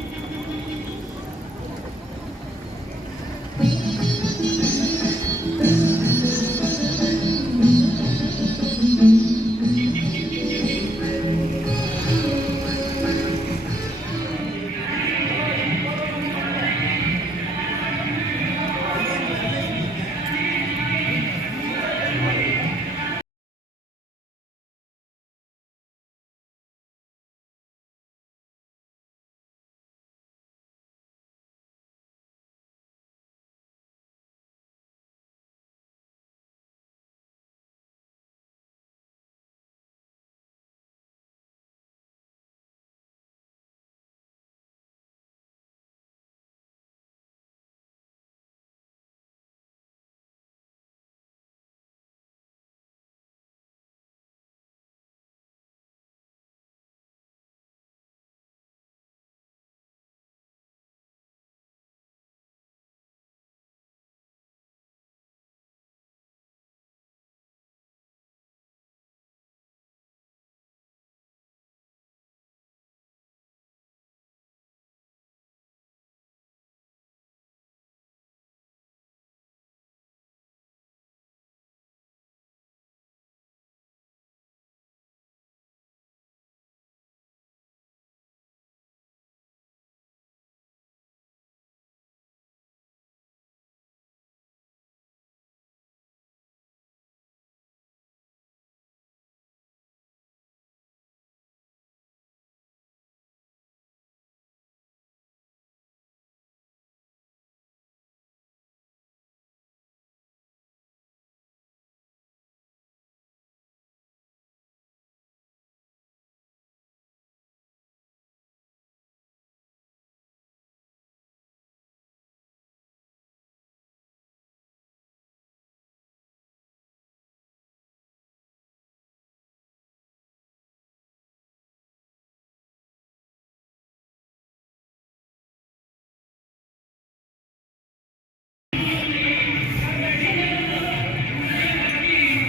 Thank you.